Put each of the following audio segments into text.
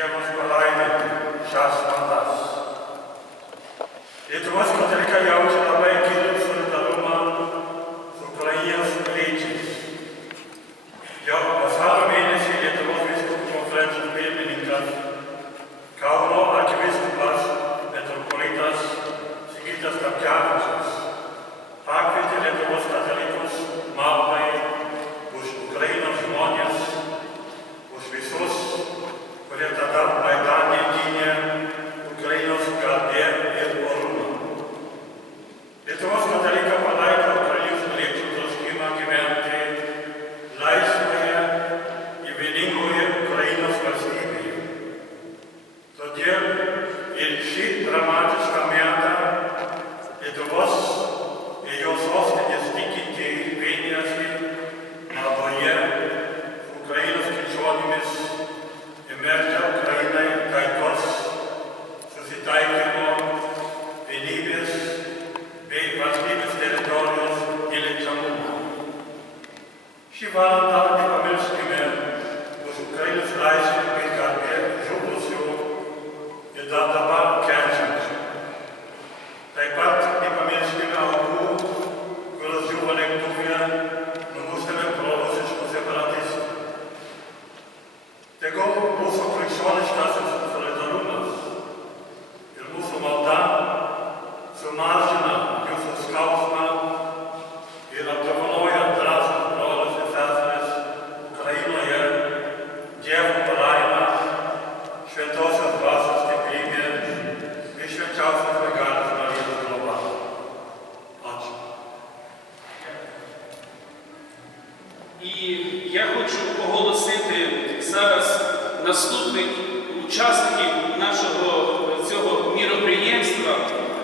Dievas palaimint šias maldas. Lietuvos katalikai jaučia labai gilų solidarumą su Ukrainos piliečiais. Jau vasario mėnesį Lietuvos vyskupų konferencijos pirmininkas, Kauno arkivyskupas metropolitas Sigitas Tamkevičius pakvietė Lietuvos katalikus maldai už Ukrainos žmonės, už visus, kurie tada Maidane gynė Ukrainos garbę ir orumą. Lietuvos katalikai palaiko Ukrainos piliečių troškimą gyventi laisvoje ir vieningoje Ukrainos valstybėje. Todėl ir šį dramatišką metą Lietuvos ir jos sostinės tikintieji vienijasi maldoje su Ukrainos krikščionimis ir melžia Ukrainai taikos, susitaikymo, vienybės bei valstybės teritorijos neliečiamumo. Šį valandą nepamirškime už Ukrainos laisvę bei garbę žuvusių ir dar dabar kenčiančių. Taip pat nepamirškime aukų, kurios žuvo lėktuve numuštame prorusiškų separatistų. Tegul mūsų krikščioniškasis solidarumas ir mūsų malda sumažina jūsų skausmą ir apdovanoja drąsius brolius ir seseris Ukrainoje Dievo palaimą, šventosios dvasios stiprybę ir švenčiausios mergelės Marijos globa. Ačiū. І я хочу оголосити зараз наступних учасників нашого цього міроприємства.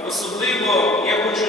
Особливо я хочу